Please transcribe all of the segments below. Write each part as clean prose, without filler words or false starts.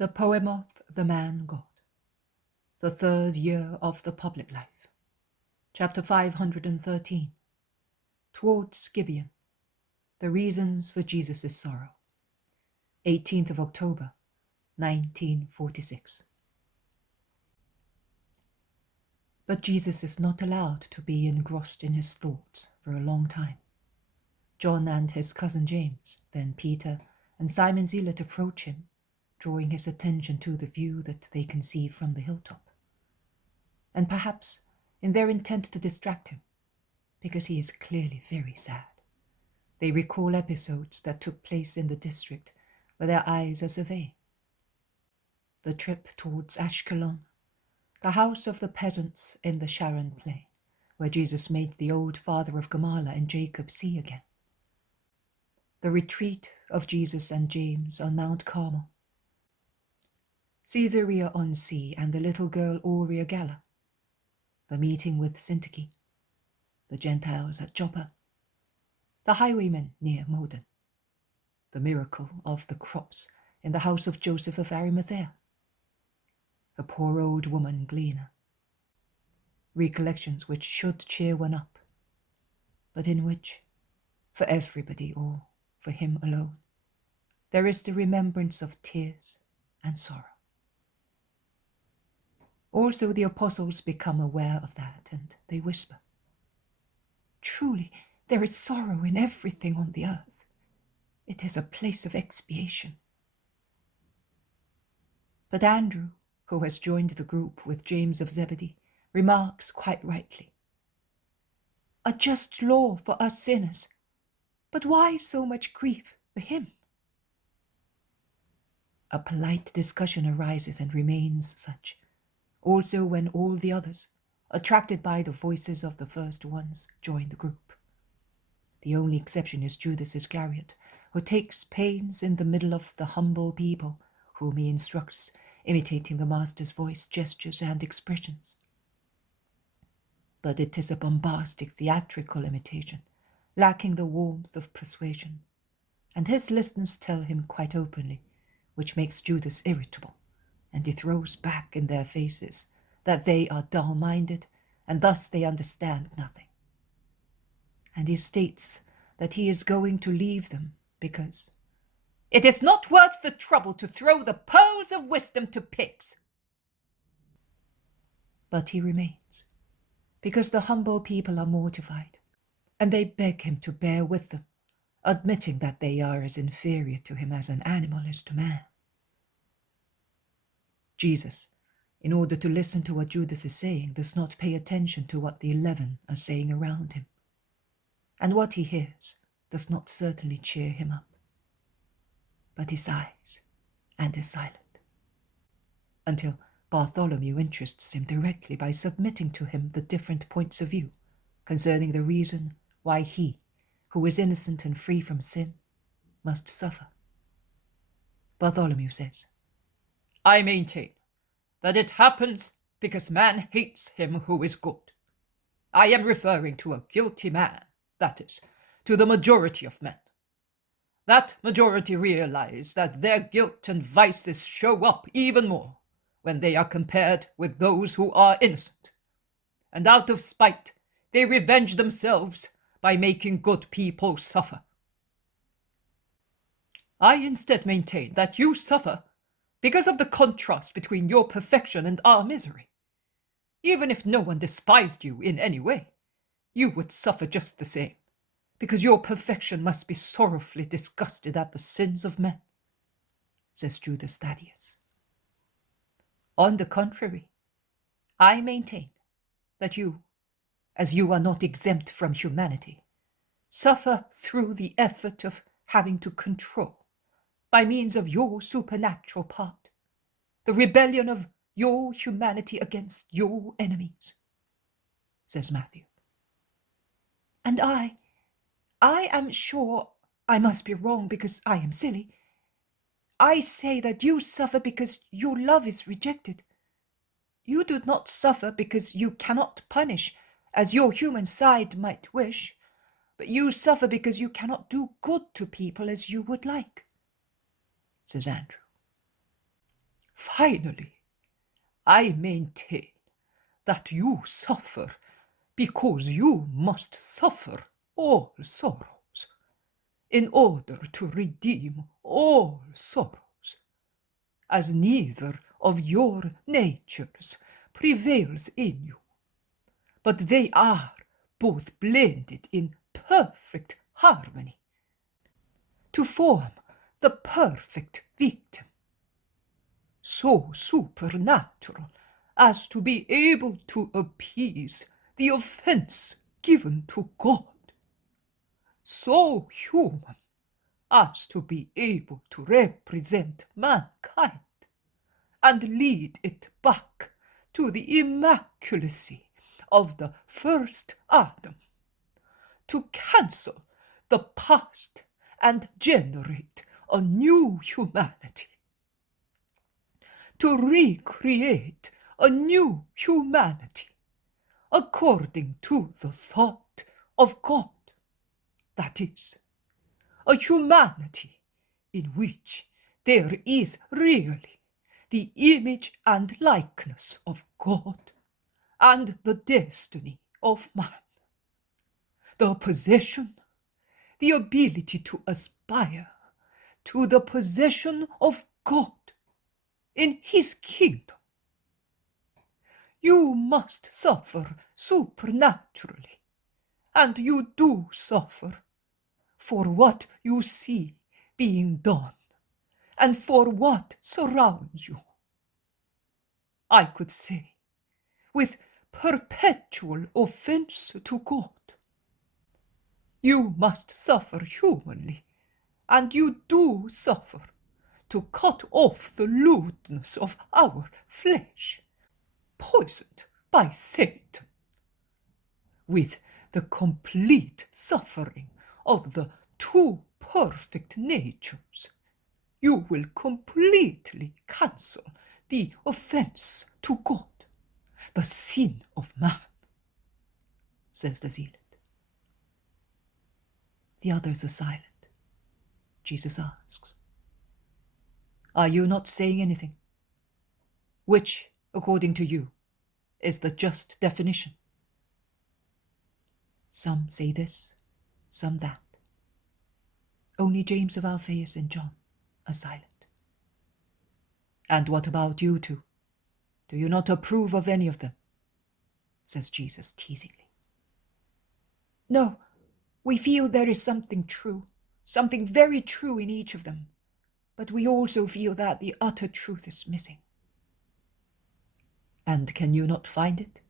The Poem of the Man God. The Third Year of the Public Life. Chapter 513. Towards Gibeon. The Reasons for Jesus' Sorrow. 18th of October, 1946. But Jesus is not allowed to be engrossed in his thoughts for a long time. John and his cousin James, then Peter and Simon Zealot approach him, drawing his attention to the view that they can see from the hilltop. And perhaps in their intent to distract him, because he is clearly very sad, they recall episodes that took place in the district where their eyes are surveying. The trip towards Ashkelon, the house of the peasants in the Sharon plain, where Jesus made the old father of Gamala and Jacob see again. The retreat of Jesus and James on Mount Carmel. Caesarea on Sea and the little girl Aurea Galla. The meeting with Syntyche. The Gentiles at Joppa. The highwaymen near Modin. The miracle of the crops in the house of Joseph of Arimathea. A poor old woman gleaner. Recollections which should cheer one up, but in which, for everybody or for him alone, there is the remembrance of tears and sorrow. Also the apostles become aware of that, and they whisper, "Truly, there is sorrow in everything on the earth. It is a place of expiation." But Andrew, who has joined the group with James of Zebedee, remarks quite rightly, "A just law for us sinners, but why so much grief for him?" A polite discussion arises and remains such, also when all the others, attracted by the voices of the first ones, join the group. The only exception is Judas Iscariot, who takes pains in the middle of the humble people whom he instructs, imitating the Master's voice, gestures, and expressions. But it is a bombastic, theatrical imitation, lacking the warmth of persuasion, and his listeners tell him quite openly, which makes Judas irritable, and he throws back in their faces that they are dull-minded, and thus they understand nothing. And he states that he is going to leave them because it is not worth the trouble to throw the pearls of wisdom to pigs. But he remains, because the humble people are mortified, and they beg him to bear with them, admitting that they are as inferior to him as an animal is to man. Jesus, in order to listen to what Judas is saying, does not pay attention to what the 11 are saying around him, and what he hears does not certainly cheer him up. But he sighs and is silent, until Bartholomew interests him directly by submitting to him the different points of view concerning the reason why he, who is innocent and free from sin, must suffer. Bartholomew says, "I maintain that it happens because man hates him who is good. I am referring to a guilty man, that is, to the majority of men. That majority realize that their guilt and vices show up even more when they are compared with those who are innocent, and out of spite they revenge themselves by making good people suffer. I instead maintain that you suffer because of the contrast between your perfection and our misery. Even if no one despised you in any way, you would suffer just the same, because your perfection must be sorrowfully disgusted at the sins of men," says Judas Thaddeus. "On the contrary, I maintain that you, as you are not exempt from humanity, suffer through the effort of having to control, by means of your supernatural part, the rebellion of your humanity against your enemies," says Matthew. "And I am sure I must be wrong because I am silly. I say that you suffer because your love is rejected. You do not suffer because you cannot punish, as your human side might wish, but you suffer because you cannot do good to people as you would like," says Andrew. finally, I maintain that you suffer because you must suffer all sorrows, in order to redeem all sorrows, as neither of your natures prevails in you, but they are both blended in perfect harmony to form the perfect victim, so supernatural as to be able to appease the offense given to God, so human as to be able to represent mankind and lead it back to the immaculacy of the first Adam, to cancel the past and generate a new humanity, to recreate a new humanity according to the thought of God, that is, a humanity in which there is really the image and likeness of God and the destiny of man, the possession, the ability to aspire to the possession of God in his kingdom. You must suffer supernaturally, and you do suffer for what you see being done and for what surrounds you. I could say, with perpetual offense to God. You must suffer humanly, and you do suffer, to cut off the lewdness of our flesh, poisoned by Satan, with the complete suffering of the two perfect natures. You will completely cancel the offense to God, the sin of man, says the zealot. The others are silent. Jesus asks, "Are you not saying anything? Which, according to you, is the just definition?" Some say this, some that. Only James of Alphaeus and John are silent. "And what about you two? Do you not approve of any of them?" says Jesus teasingly. "No, we feel there is something true, something very true in each of them, but we also feel that the utter truth is missing." "And can you not find it?"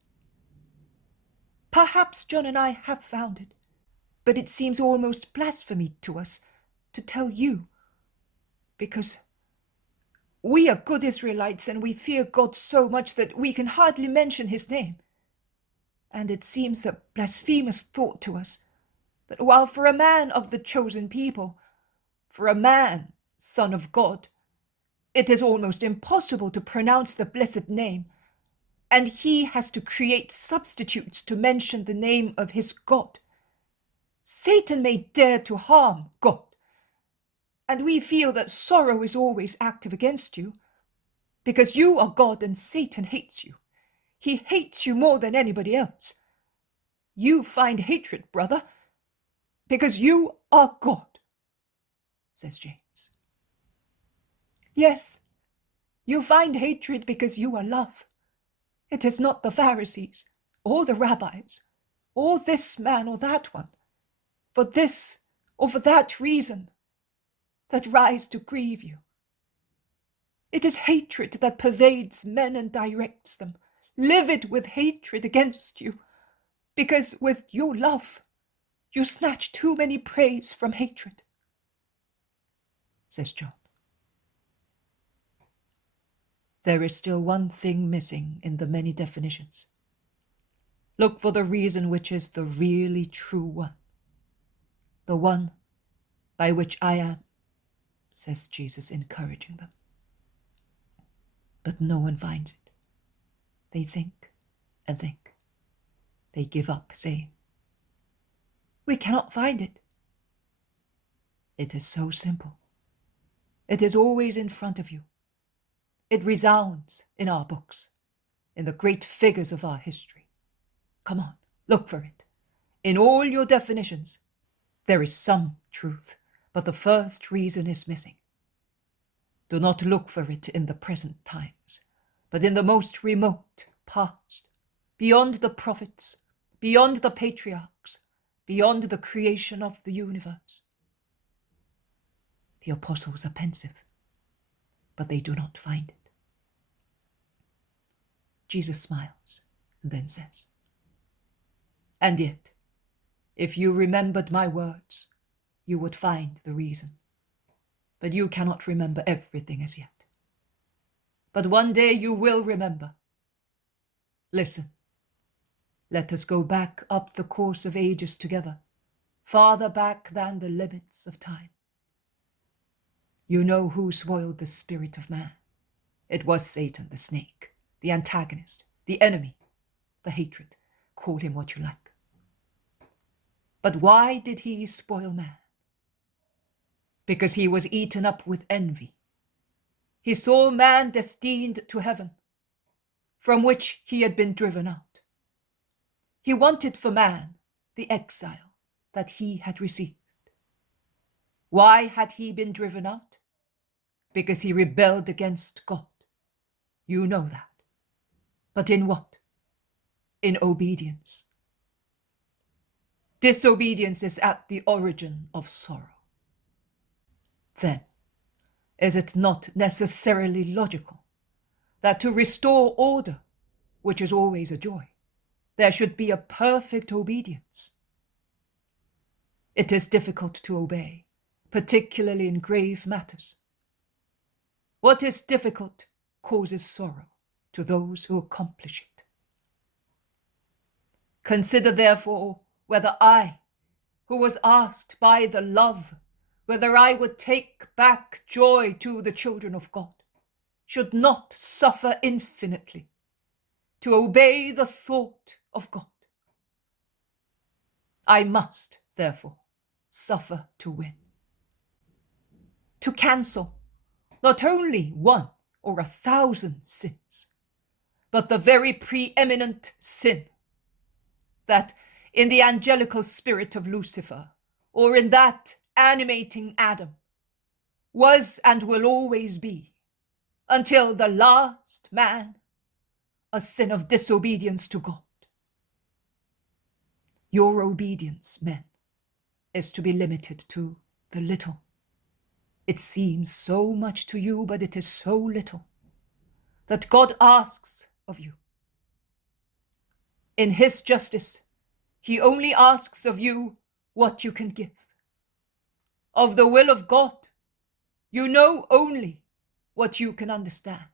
"Perhaps John and I have found it, but it seems almost blasphemy to us to tell you, because we are good Israelites and we fear God so much that we can hardly mention his name. And it seems a blasphemous thought to us that while for a man of the chosen people, for a man, son of God, it is almost impossible to pronounce the blessed name, and he has to create substitutes to mention the name of his God, Satan may dare to harm God, and we feel that sorrow is always active against you, because you are God and Satan hates you. He hates you more than anybody else. You find hatred, brother, because you are God," says James. "Yes, you find hatred because you are love. It is not the Pharisees, or the rabbis, or this man or that one, for this or for that reason, that rise to grieve you. It is hatred that pervades men and directs them, livid with hatred against you, because with your love you snatch too many praise from hatred," says John. There is still one thing missing in the many definitions. Look for the reason which is the really true one, the one by which I am, says Jesus, encouraging them. But no one finds it. They think and think. They give up, saying, "We cannot find it." It is so simple. It is always in front of you. It resounds in our books, in the great figures of our history. Come on, look for it. In all your definitions, there is some truth, but the first reason is missing. Do not look for it in the present times, but in the most remote past, beyond the prophets, beyond the patriarchs, beyond the creation of the universe. The apostles are pensive, but they do not find it. Jesus smiles and then says, "And yet, if you remembered my words, you would find the reason. But you cannot remember everything as yet. But one day you will remember. Listen, let us go back up the course of ages together, farther back than the limits of time. You know who spoiled the spirit of man. It was Satan, the snake, the antagonist, the enemy, the hatred. Call him what you like. But why did he spoil man? Because he was eaten up with envy. He saw man destined to heaven, from which he had been driven out. He wanted for man the exile that he had received. Why had he been driven out? Because he rebelled against God. You know that. But in what? In obedience. Disobedience is at the origin of sorrow. Then, is it not necessarily logical that to restore order, which is always a joy, there should be a perfect obedience? It is difficult to obey, particularly in grave matters. What is difficult causes sorrow to those who accomplish it. Consider, therefore, whether I, who was asked by the love, whether I would take back joy to the children of God, should not suffer infinitely to obey the thought of God. I must, therefore, suffer to win. To cancel not only one or 1,000 sins, but the very preeminent sin that in the angelical spirit of Lucifer, or in that animating Adam, was and will always be, until the last man, a sin of disobedience to God. Your obedience, men, is to be limited to the little. It seems so much to you, but it is so little that God asks of you. In his justice, he only asks of you what you can give. Of the will of God, you know only what you can understand.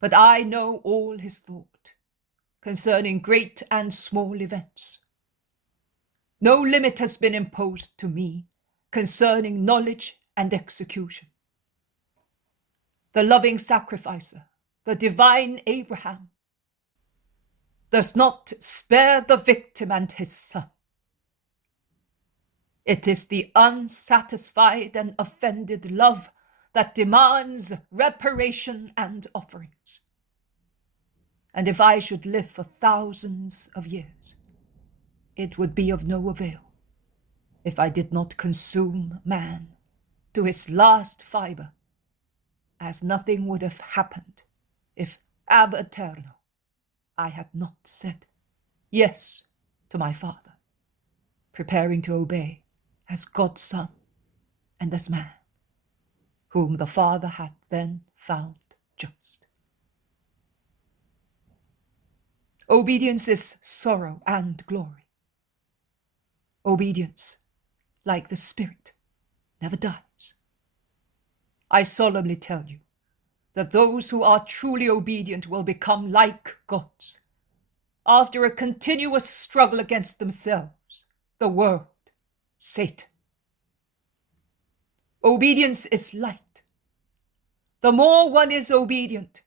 But I know all his thought concerning great and small events. No limit has been imposed to me concerning knowledge and execution. The loving sacrificer, the divine Abraham, does not spare the victim and his son. It is the unsatisfied and offended love that demands reparation and offerings. And if I should live for thousands of years, it would be of no avail if I did not consume man to his last fiber, as nothing would have happened if ab eterno I had not said yes to my Father, preparing to obey as God's Son and as man, whom the Father had then found just. Obedience is sorrow and glory. Obedience, like the Spirit, never dies. I solemnly tell you that those who are truly obedient will become like gods, after a continuous struggle against themselves, the world, Satan. Obedience is light. The more one is obedient,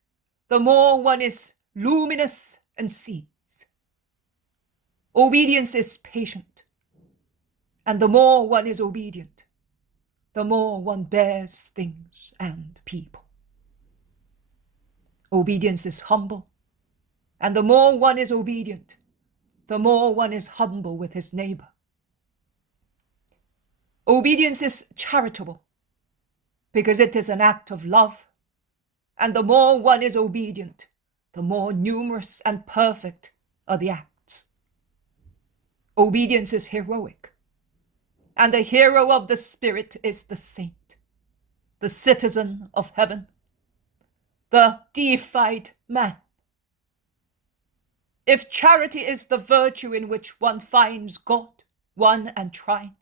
the more one is luminous and sees. Obedience is patient, and the more one is obedient, the more one bears things and people. Obedience is humble, and the more one is obedient, the more one is humble with his neighbor. Obedience is charitable, because it is an act of love, and the more one is obedient, the more numerous and perfect are the acts. Obedience is heroic, and the hero of the Spirit is the saint, the citizen of heaven, the deified man. If charity is the virtue in which one finds God, one and trine,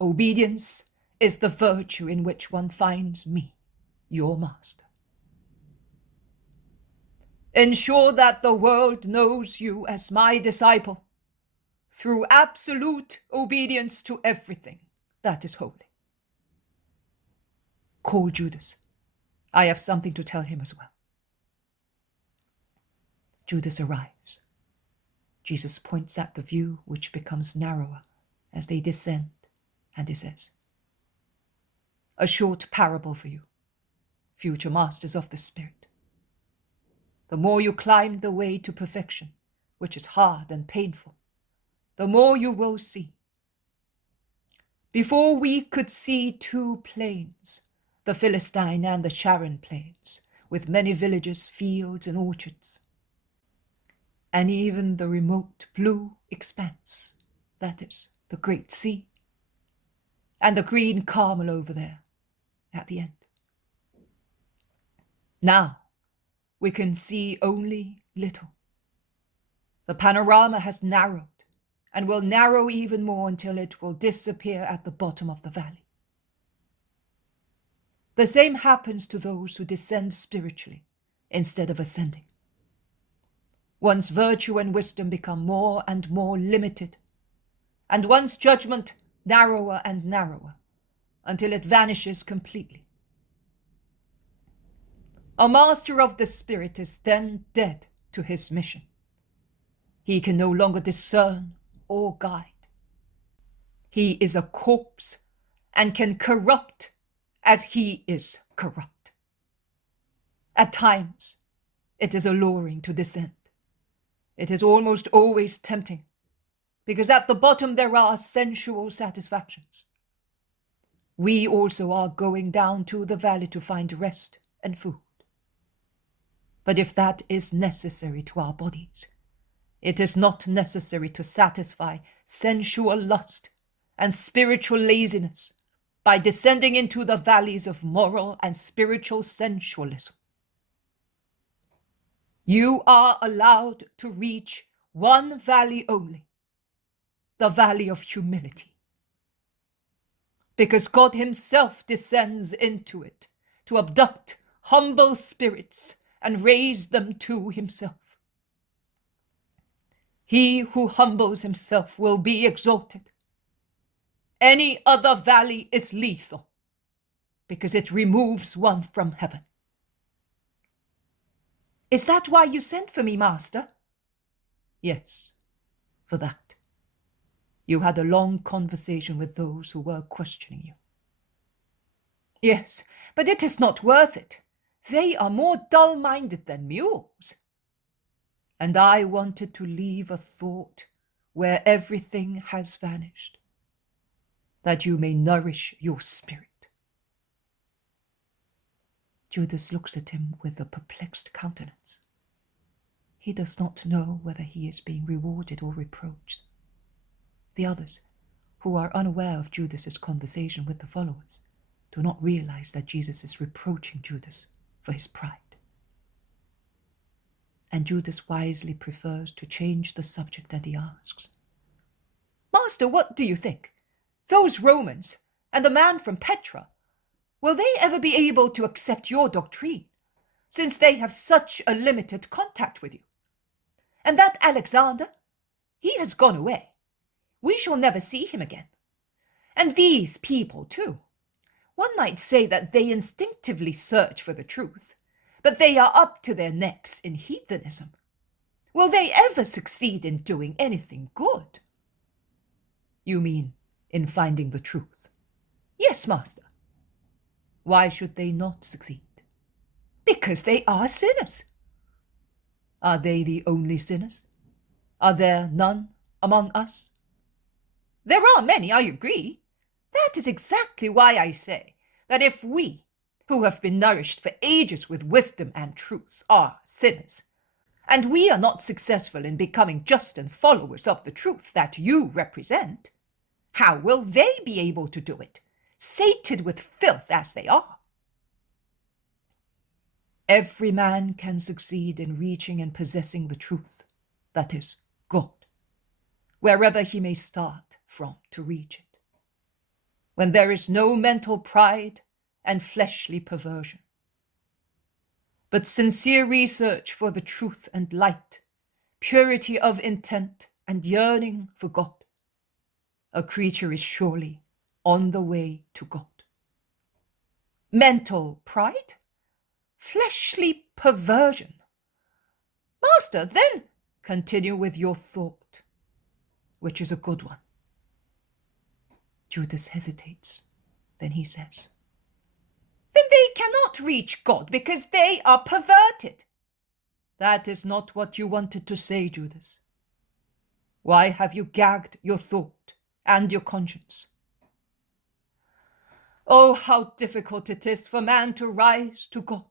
obedience is the virtue in which one finds me, your master. Ensure that the world knows you as my disciple through absolute obedience to everything that is holy. Call Judas. I have something to tell him as well. Judas arrives. Jesus points at the view, which becomes narrower as they descend, and he says, "A short parable for you, future masters of the Spirit. The more you climb the way to perfection, which is hard and painful, the more you will see. Before we could see two plains, the Philistine and the Sharon plains, with many villages, fields, and orchards, and even the remote blue expanse, that is, the great sea, and the green Carmel over there at the end. Now we can see only little. The panorama has narrowed and will narrow even more until it will disappear at the bottom of the valley. The same happens to those who descend spiritually instead of ascending. One's virtue and wisdom become more and more limited, and one's judgment narrower and narrower, until it vanishes completely. A master of the Spirit is then dead to his mission. He can no longer discern or guide. He is a corpse and can corrupt as he is corrupt. At times, it is alluring to descend. It is almost always tempting, because at the bottom there are sensual satisfactions. We also are going down to the valley to find rest and food. But if that is necessary to our bodies, it is not necessary to satisfy sensual lust and spiritual laziness by descending into the valleys of moral and spiritual sensualism. You are allowed to reach one valley only, the valley of humility, because God himself descends into it to abduct humble spirits and raise them to himself. He who humbles himself will be exalted. Any other valley is lethal, because it removes one from heaven. Is that why you sent for me, Master? Yes, for that. You had a long conversation with those who were questioning you. Yes, but it is not worth it. They are more dull-minded than mules. And I wanted to leave a thought where everything has vanished, that you may nourish your spirit. Judas looks at him with a perplexed countenance. He does not know whether he is being rewarded or reproached. The others, who are unaware of Judas's conversation with the followers, do not realize that Jesus is reproaching Judas for his pride. And Judas wisely prefers to change the subject, and he asks, "Master, what do you think? Those Romans and the man from Petra, will they ever be able to accept your doctrine, since they have such a limited contact with you? And that Alexander, he has gone away. We shall never see him again. And these people, too. One might say that they instinctively search for the truth, but they are up to their necks in heathenism. Will they ever succeed in doing anything good?" "You mean in finding the truth?" "Yes, Master." "Why should they not succeed?" Because they are sinners. Are they the only sinners? Are there none among us? There are many, I agree. That is exactly why I say that if we, who have been nourished for ages with wisdom and truth, are sinners, and we are not successful in becoming just and followers of the truth that you represent, how will they be able to do it, sated with filth as they are? Every man can succeed in reaching and possessing the truth, that is, God, wherever he may start from to reach it, when there is no mental pride and fleshly perversion, but sincere research for the truth and light, purity of intent and yearning for God, a creature is surely on the way to God. Mental pride? Fleshly perversion? Master, then continue with your thought, which is a good one. Judas hesitates. Then he says, then they cannot reach God because they are perverted. That is not what you wanted to say, Judas. Why have you gagged your thought and your conscience? Oh, how difficult it is for man to rise to God.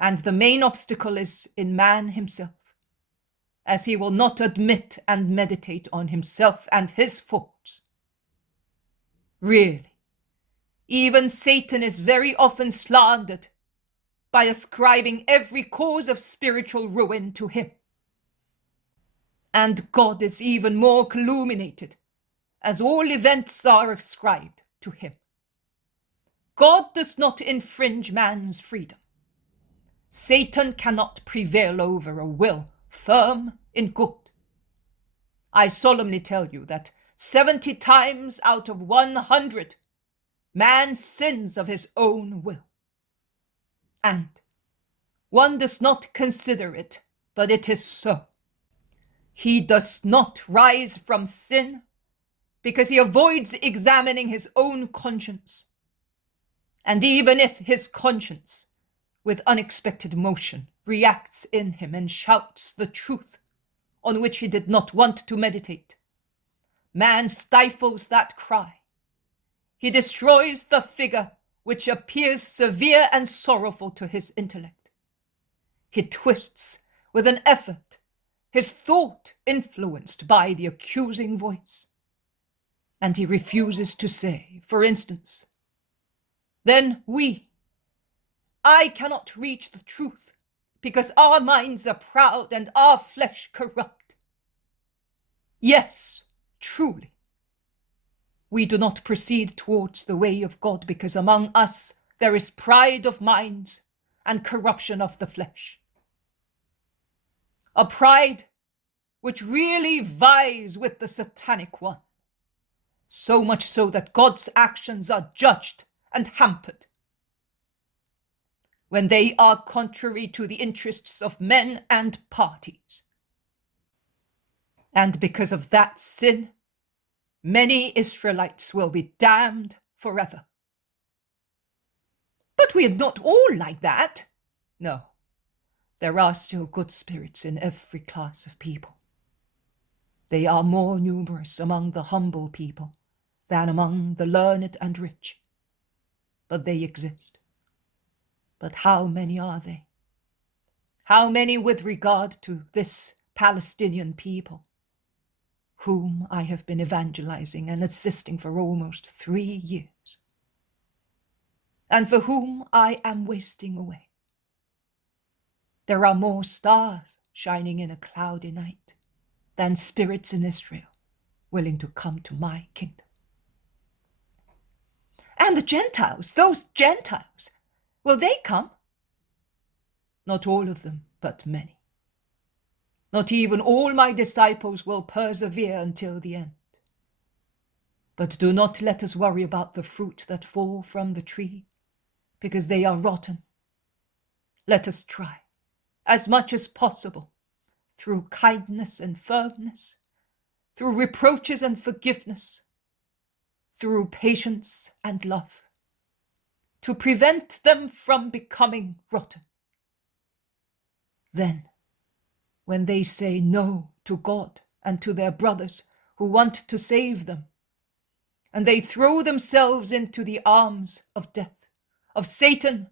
And the main obstacle is in man himself, as he will not admit and meditate on himself and his faults. Really, even Satan is very often slandered by ascribing every cause of spiritual ruin to him. And God is even more calumniated, as all events are ascribed to him. God does not infringe man's freedom. Satan cannot prevail over a will firm in good. I solemnly tell you that 70 times out of 100, man sins of his own will. And one does not consider it, but it is so. He does not rise from sin because he avoids examining his own conscience. And even if his conscience, with unexpected motion, reacts in him and shouts the truth on which he did not want to meditate, man stifles that cry. He destroys the figure which appears severe and sorrowful to his intellect. He twists with an effort his thought influenced by the accusing voice. And he refuses to say, for instance, then I cannot reach the truth because our minds are proud and our flesh corrupt. Yes, truly. We do not proceed towards the way of God because among us there is pride of minds and corruption of the flesh. A pride which really vies with the satanic one, so much so that God's actions are judged and hampered when they are contrary to the interests of men and parties. And because of that sin, many Israelites will be damned forever. But we are not all like that. No, there are still good spirits in every class of people. They are more numerous among the humble people than among the learned and rich. But they exist. But how many are they? How many with regard to this Palestinian people, whom I have been evangelizing and assisting for almost 3 years, and for whom I am wasting away? There are more stars shining in a cloudy night than spirits in Israel willing to come to my kingdom. And the Gentiles, those Gentiles, will they come? Not all of them, but many. Not even all my disciples will persevere until the end. But do not let us worry about the fruit that fall from the tree, because they are rotten. Let us try, as much as possible, through kindness and firmness, through reproaches and forgiveness, through patience and love, to prevent them from becoming rotten. Then, when they say no to God and to their brothers who want to save them, and they throw themselves into the arms of death, of Satan,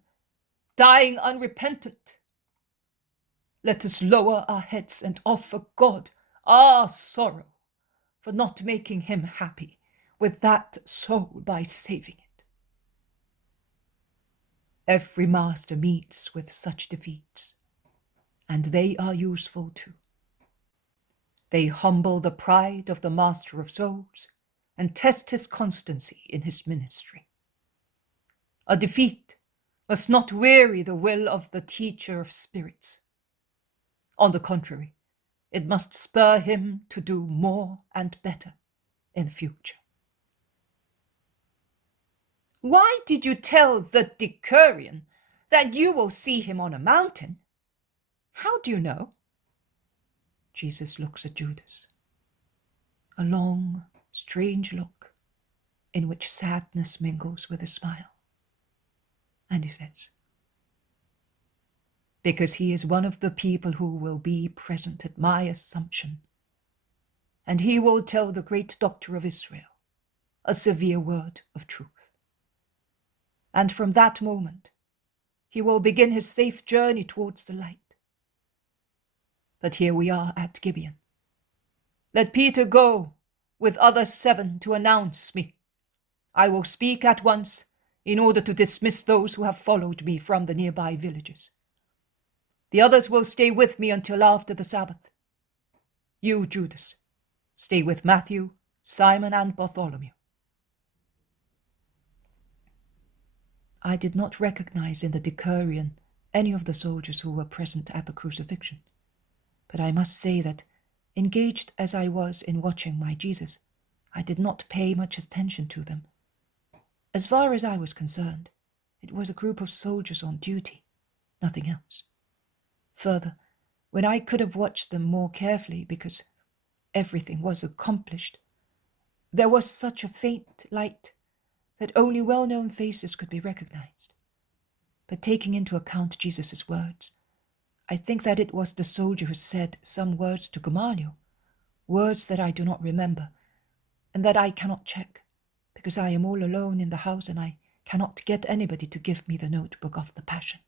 dying unrepentant, let us lower our heads and offer God our sorrow for not making him happy with that soul by saving it. Every master meets with such defeats, and they are useful too. They humble the pride of the master of souls and test his constancy in his ministry. A defeat must not weary the will of the teacher of spirits. On the contrary, it must spur him to do more and better in the future. Why did you tell the decurion that you will see him on a mountain? How do you know? Jesus looks at Judas, a long, strange look in which sadness mingles with a smile. And he says, because he is one of the people who will be present at my Assumption, and he will tell the great doctor of Israel a severe word of truth. And from that moment, he will begin his safe journey towards the light. But here we are at Gibeon. Let Peter go with other 7 to announce me. I will speak at once in order to dismiss those who have followed me from the nearby villages. The others will stay with me until after the Sabbath. You, Judas, stay with Matthew, Simon, and Bartholomew. I did not recognize in the decurion any of the soldiers who were present at the crucifixion, but I must say that, engaged as I was in watching my Jesus, I did not pay much attention to them. As far as I was concerned, it was a group of soldiers on duty, nothing else. Further, when I could have watched them more carefully because everything was accomplished, there was such a faint light that only well-known faces could be recognized. But taking into account Jesus' words, I think that it was the soldier who said some words to Gamaliel, words that I do not remember, and that I cannot check, because I am all alone in the house and I cannot get anybody to give me the notebook of the Passion.